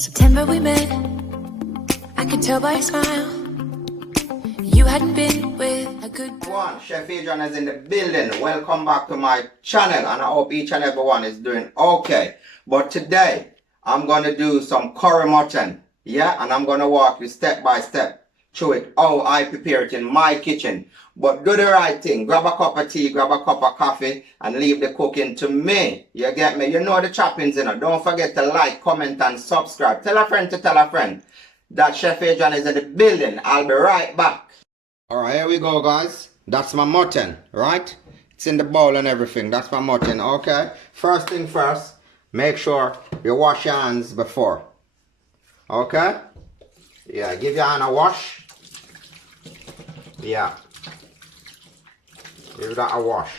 September we met, I could tell by your smile. You hadn't been with a good One, Chef Adrian is in the building. Welcome back to my channel, and I hope each and every one is doing okay. But today, I'm going to do some curry mutton. Yeah, and I'm going to walk you step by step through it, how I prepare it in my kitchen. But do the right thing. Grab a cup of tea, grab a cup of coffee, and leave the cooking to me. You get me? You know the choppings, you know. Don't forget to like, comment, and subscribe. Tell a friend to tell a friend that Chef Adrian is in the building. I'll be right back. Alright, here we go, guys. That's my mutton, right? It's in the bowl and everything. That's my mutton, okay? First thing first, make sure you wash your hands before. Okay? Yeah, give your hand a wash. Yeah. Give that a wash.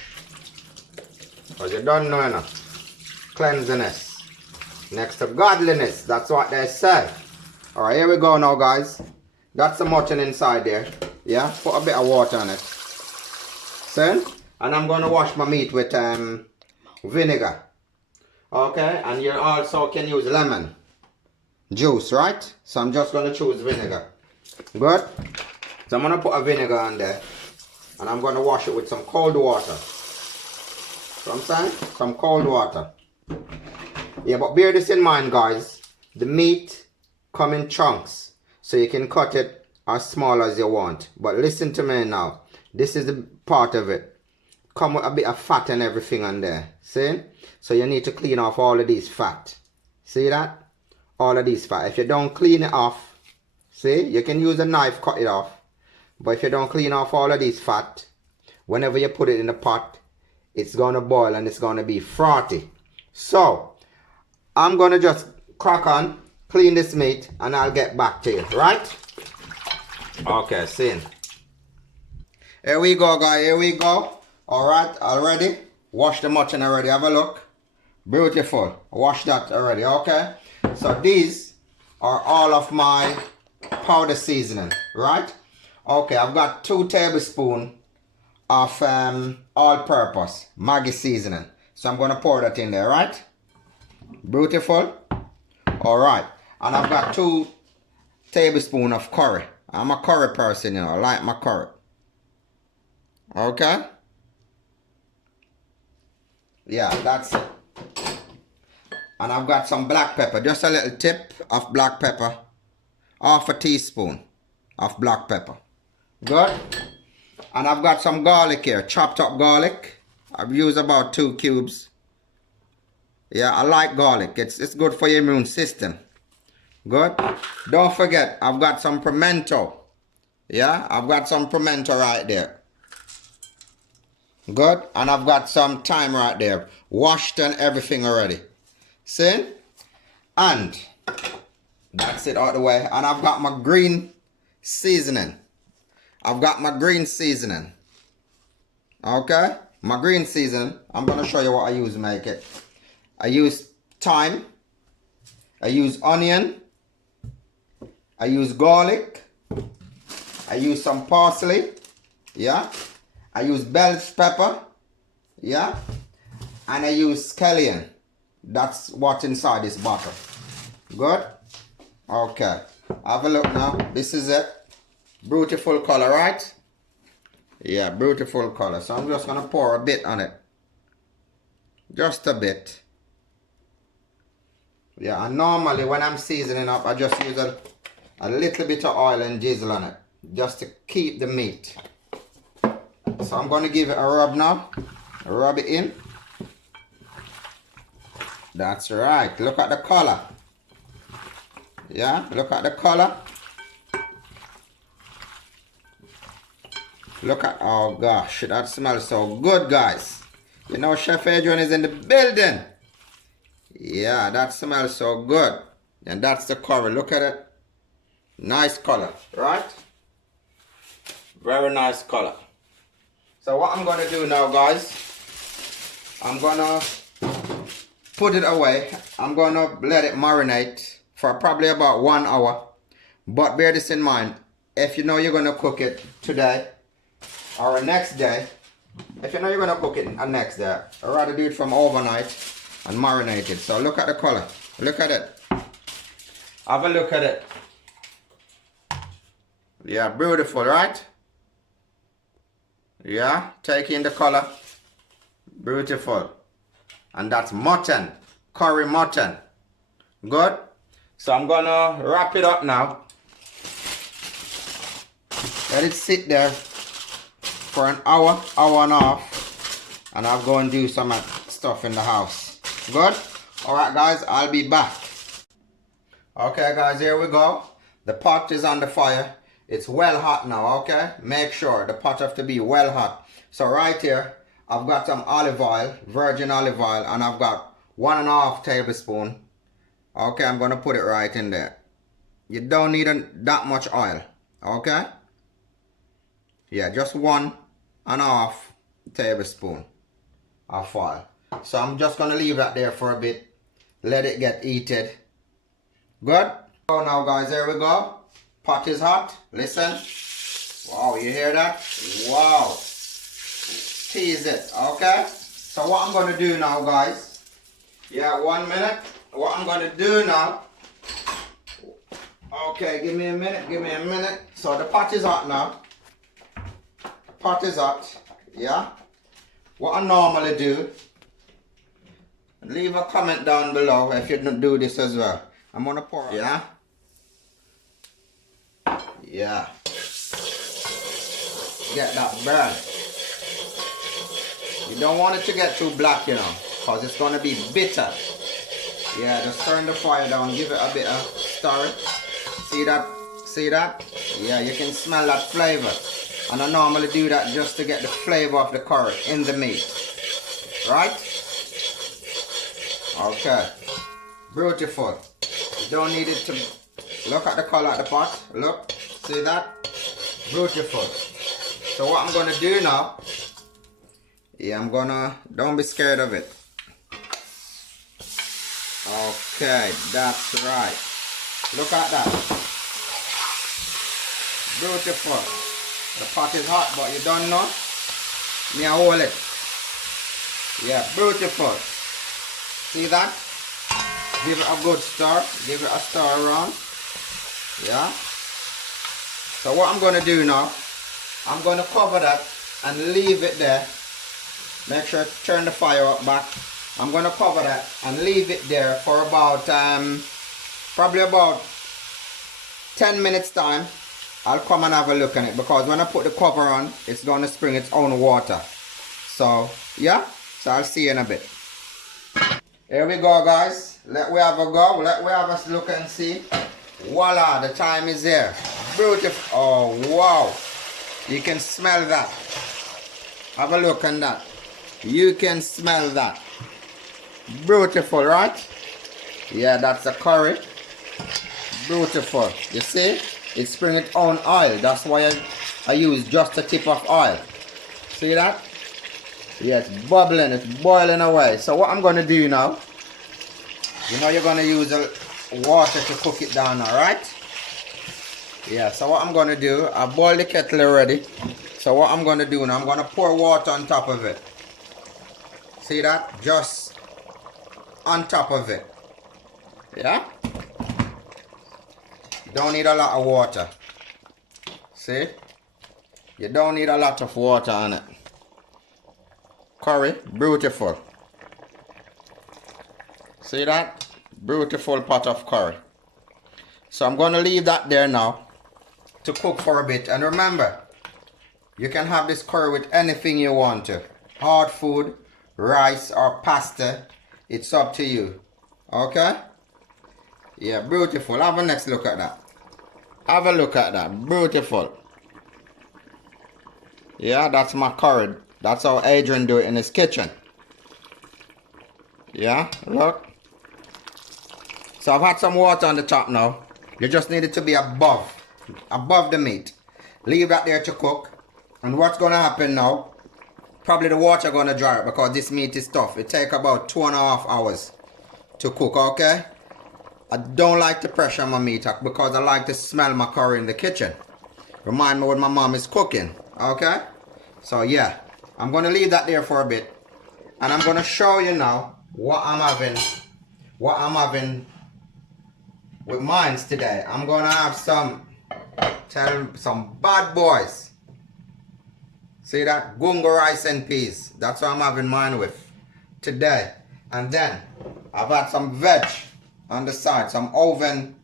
Because you don't know enough. Cleanliness. Next to godliness. That's what they say. Alright, here we go now, guys. That's the mutton inside there. Yeah, put a bit of water on it. See? And I'm going to wash my meat with vinegar. Okay? And you also can use lemon juice, right? So I'm just going to choose vinegar. Good? So I'm going to put a vinegar on there. And I'm going to wash it with some cold water. So I'm saying? Some cold water. Yeah, but bear this in mind, guys. The meat come in chunks. So you can cut it as small as you want. But listen to me now. This is the part of it. Come with a bit of fat and everything on there. See? So you need to clean off all of these fat. See that? All of these fat. If you don't clean it off, see? You can use a knife, cut it off. But if you don't clean off all of these fat, whenever you put it in the pot, it's going to boil and it's going to be frothy. So, I'm going to just crack on, clean this meat, and I'll get back to you, right? Okay, see. Here we go, guys. Here we go. Alright, already. Wash the mutton already. Have a look. Beautiful. Wash that already, okay? So these are all of my powder seasoning, right? Okay, I've got 2 tablespoons of all-purpose Maggi seasoning. So I'm going to pour that in there, right? Beautiful. Alright. And I've got 2 tablespoons of curry. I'm a curry person, you know. I like my curry. Okay? Yeah, that's it. And I've got some black pepper. Just a little tip of black pepper. Half a teaspoon of black pepper. Good. And I've got some garlic here. Chopped up garlic. I've used about 2 cubes. Yeah, I like garlic. It's good for your immune system. Good. Don't forget, I've got some pimento. Yeah, I've got some pimento right there. Good. And I've got some thyme right there. Washed and everything already. See? And that's it out the way. And I've got my green seasoning. I've got my green seasoning. Okay? My green seasoning. I'm going to show you what I use to make it. I use thyme. I use onion. I use garlic. I use some parsley. Yeah? I use bell pepper. Yeah? And I use scallion. That's what's inside this bottle. Good? Okay. Have a look now. This is it. Beautiful color, right? Yeah, beautiful color. So I'm just going to pour a bit on it. Just a bit. Yeah, and normally when I'm seasoning up, I just use a little bit of oil and drizzle on it. Just to keep the meat. So I'm going to give it a rub now. Rub it in. That's right. Look at the color. Yeah, look at the color. Look at, oh gosh, that smells so good, guys. You know, Chef Adrian is in the building. Yeah, that smells so good. And that's the curry. Look at it. Nice color, right? Very nice color. So what I'm going to do now, guys, I'm going to put it away. I'm going to let it marinate for probably about 1 hour. But bear this in mind. If you know you're going to cook it today or the next day, if you know you're going to cook it the next day, I'd rather do it from overnight and marinate it. So look at the color. Look at it. Have a look at it. Yeah, beautiful, right? Yeah, take in the color. Beautiful. And that's mutton. Curry mutton. Good. So I'm gonna wrap it up now. Let it sit there for an hour, hour and a half. And I'll go and do some stuff in the house. Good? Alright guys, I'll be back. Okay guys, here we go. The pot is on the fire. It's well hot now, okay? Make sure the pot have to be well hot. So right here, I've got some olive oil, virgin olive oil, and I've got 1.5 tablespoon. Okay, I'm gonna put it right in there. You don't need that much oil, okay? Yeah, just 1.5 tablespoon of oil. So I'm just gonna leave that there for a bit. Let it get heated. Good? So now guys, here we go. Pot is hot. Listen. Wow, you hear that? Wow. Tease it, okay? So what I'm gonna do now guys. Yeah, 1 minute. What I'm gonna do now. Okay, give me a minute. So the pot is hot now. Pot is hot. Yeah. What I normally do. Leave a comment down below if you don't do this as well. I'm gonna pour it. Yeah. Yeah. Get that burn. You don't want it to get too black, you know, because it's gonna be bitter. Yeah, just turn the fire down, give it a bit of stir. See that? See that? Yeah, you can smell that flavor. And I normally do that just to get the flavor of the curry in the meat. Right? Okay. Beautiful. You don't need it to... Look at the color of the pot. Look. See that? Beautiful. So what I'm going to do now... Yeah, I'm going to... Don't be scared of it. Okay, that's right. Look at that. Beautiful. The pot is hot, but you don't know. Me I hold it. Yeah, beautiful. See that? Give it a good stir. Give it a stir around. Yeah. So what I'm going to do now, I'm going to cover that and leave it there. Make sure to turn the fire up back. I'm going to cover that and leave it there for about, probably about 10 minutes time. I'll come and have a look at it, because when I put the cover on, it's going to spring its own water. So, yeah. So I'll see you in a bit. Here we go, guys. Let we have a go. Let we have a look and see. Voila, the time is there. Beautiful. Oh, wow. You can smell that. Have a look at that. You can smell that. Beautiful, right? Yeah, that's a curry. Beautiful. You see? It's spring its own oil. That's why I use just a tip of oil. See that? Yeah, it's bubbling. It's boiling away. So what I'm going to do now, you know you're going to use the water to cook it down, alright? Yeah, so what I'm going to do, I boiled the kettle already. So what I'm going to do now, I'm going to pour water on top of it. See that? Just on top of it. Yeah? You don't need a lot of water. See? You don't need a lot of water on it. Curry, beautiful. See that? Beautiful pot of curry. So I'm going to leave that there now to cook for a bit. And remember, you can have this curry with anything you want to. Hard food, rice or pasta. It's up to you. Okay? Yeah, beautiful. Have a next look at that. Have a look at that. Beautiful. Yeah, that's my curry. That's how Adrian do it in his kitchen. Yeah, look. So I've had some water on the top now. You just need it to be above the meat. Leave that there to cook. And what's going to happen now, probably the water going to dry up, because this meat is tough. It takes about 2.5 hours to cook, okay? I don't like to pressure my meat because I like to smell my curry in the kitchen. Remind me when my mom is cooking, okay? So yeah, I'm going to leave that there for a bit. And I'm going to show you now what I'm having with mines today. I'm gonna have some bad boys. See that? Gungo rice and peas. That's what I'm having mine with today. And then I've had some veg on the side, some oven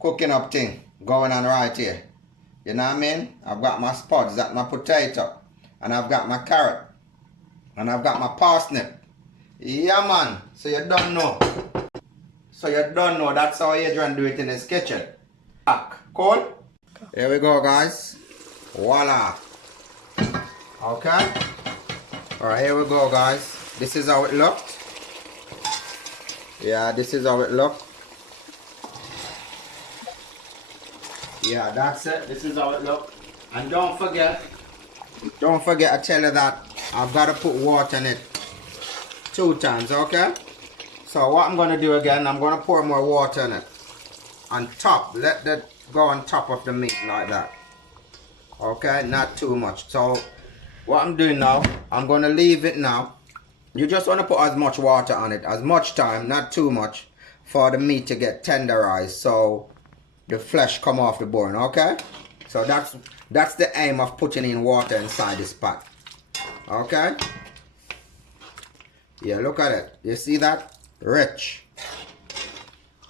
cooking up thing going on right here. You know what I mean? I've got my spuds, that's my potato, and I've got my carrot, and I've got my parsnip. Yeah, man. So you don't know. That's how Adrian do it in his kitchen. Cool? Here we go, guys. Voila. Okay. Alright, here we go, guys. This is how it looked. Yeah, this is how it looked. Yeah, that's it. This is how it looked. And don't forget, I tell you that I've got to put water in it 2 times, okay? So what I'm going to do again, I'm going to pour more water in it. On top, let that go on top of the meat like that. Okay, not too much. So what I'm doing now, I'm going to leave it now. You just want to put as much water on it, as much time, not too much, for the meat to get tenderized, so the flesh come off the bone, okay? So that's the aim of putting in water inside this pot. Okay? Yeah, look at it. You see that? Rich.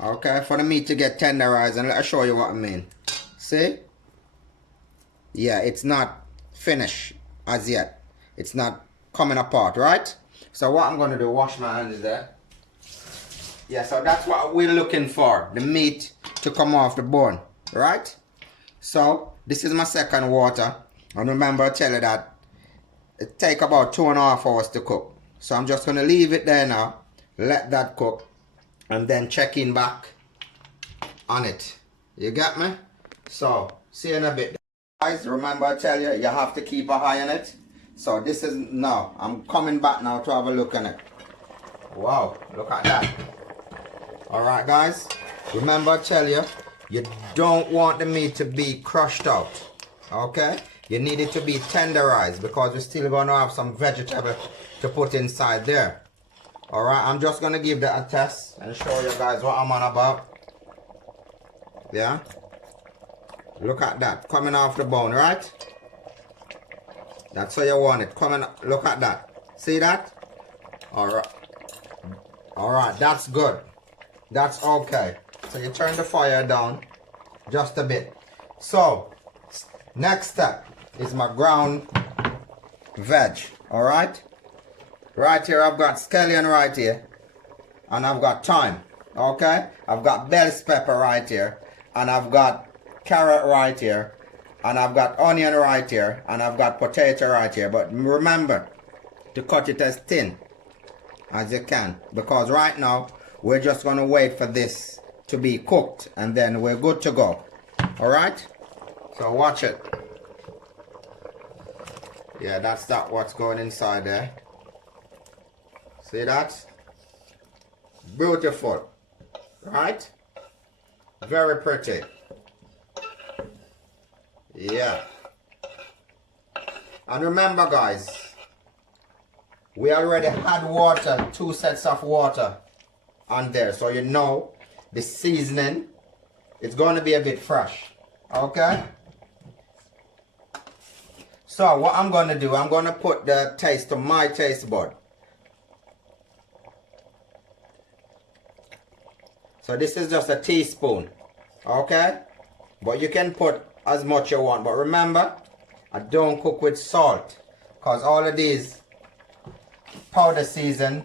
Okay, for the meat to get tenderized, and let me show you what I mean. See? Yeah, it's not finished as yet. It's not coming apart, right? So what I'm going to do, wash my hands there. Yeah, so that's what we're looking for. The meat to come off the bone, right? So this is my second water. And remember, I tell you that it take about 2.5 hours to cook. So I'm just going to leave it there now. Let that cook. And then check in back on it. You get me? So, see you in a bit. Guys, remember I tell you, you have to keep an eye on it. So this is now. I'm coming back now to have a look at it. Wow, look at that. Alright guys, remember I tell you, you don't want the meat to be crushed out. Okay? You need it to be tenderized because we're still going to have some vegetable to put inside there. Alright, I'm just going to give that a test and show you guys what I'm on about. Yeah? Look at that, coming off the bone, right? That's how you want it, coming, look at that. See that? Alright. Alright, that's good. That's okay. So you turn the fire down just a bit. So, next step is my ground veg. Alright? Right here I've got scallion right here. And I've got thyme. Okay? I've got bell pepper right here. And I've got carrot right here. And I've got onion right here. And I've got potato right here. But remember to cut it as thin as you can. Because right now we're just going to wait for this to be cooked. And then we're good to go. Alright? So watch it. Yeah, that's what's going inside there. See that? Beautiful. Right? Very pretty. Yeah. And remember guys, we already had water, 2 sets of water on there. So you know the seasoning, it's going to be a bit fresh. Okay? So what I'm going to do, I'm going to put the taste of my taste bud. So this is just a teaspoon. Okay? But you can put as much you want. But remember, I don't cook with salt. Because all of these powder season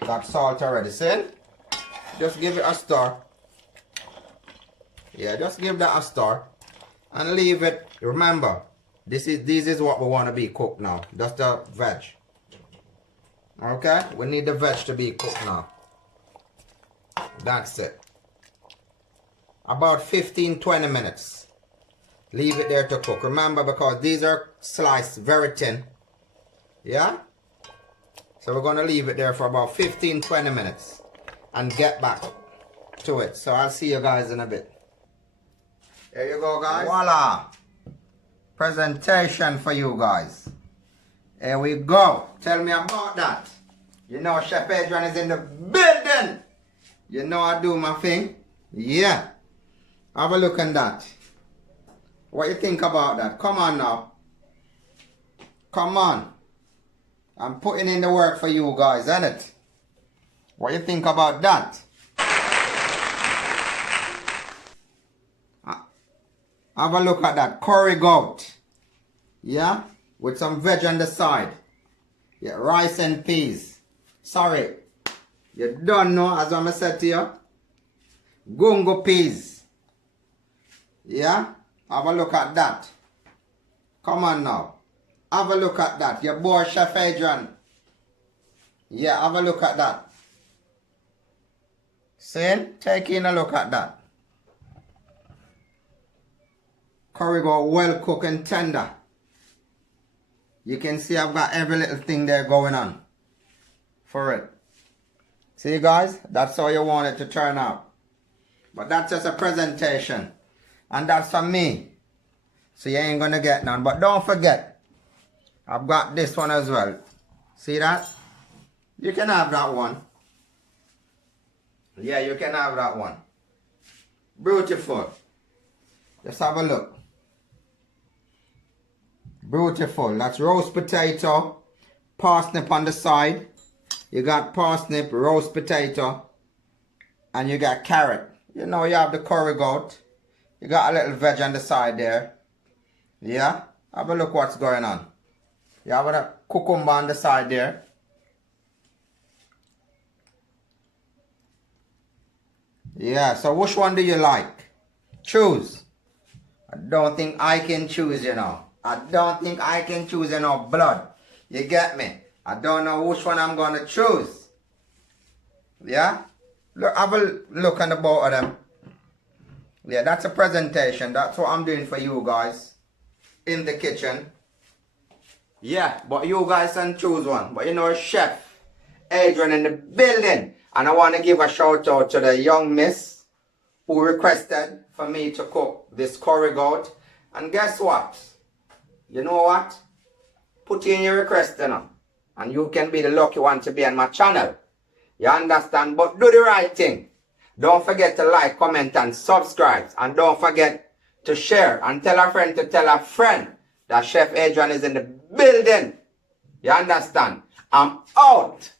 got salt already. See? Just give it a stir. Yeah, just give that a stir. And leave it. Remember, this is what we want to be cooked now. That's the veg. Okay? We need the veg to be cooked now. That's it. About 15-20 minutes. Leave it there to cook. Remember, because these are sliced very thin. Yeah? So we're going to leave it there for about 15-20 minutes. And get back to it. So I'll see you guys in a bit. There you go, guys. Voila. Presentation for you guys. Here we go. Tell me about that. You know Chef Adrian is in the building. You know I do my thing. Yeah. Have a look at that. What you think about that? Come on now. Come on. I'm putting in the work for you guys, ain't it? What you think about that? Have a look at that. Curry goat. Yeah? With some veg on the side. Yeah, rice and peas. Sorry. You don't know, as I said to you. Gungo peas. Yeah? Have a look at that. Come on now. Have a look at that. Your boy Chef Adrian. Yeah, have a look at that. See? Take in a look at that. Curry go well cooked and tender. You can see I've got every little thing there going on. For it. See guys? That's how you want it to turn out. But that's just a presentation. And that's for me. So you ain't gonna get none. But don't forget, I've got this one as well. See that? You can have that one. Yeah, you can have that one. Beautiful. Just have a look. Beautiful. That's roast potato, parsnip on the side. You got parsnip, roast potato, and you got carrot. You know you have the curry goat. You got a little veg on the side there. Yeah? Have a look what's going on. You have a cucumber on the side there. Yeah, so which one do you like? Choose. I don't think I can choose, you know. I don't think I can choose, you know, blood. You get me? I don't know which one I'm going to choose. Yeah? Look, have a look on the both of them. Yeah, that's a presentation. That's what I'm doing for you guys. In the kitchen. Yeah, but you guys can choose one. But you know, Chef Adrian in the building. And I want to give a shout out to the young miss who requested for me to cook this curry goat. And guess what? You know what? Put in your request, you know. And you can be the lucky one to be on my channel. You understand? But do the right thing. Don't forget to like, comment, and subscribe. And don't forget to share. And tell a friend to tell a friend that Chef Adrian is in the building. You understand? I'm out.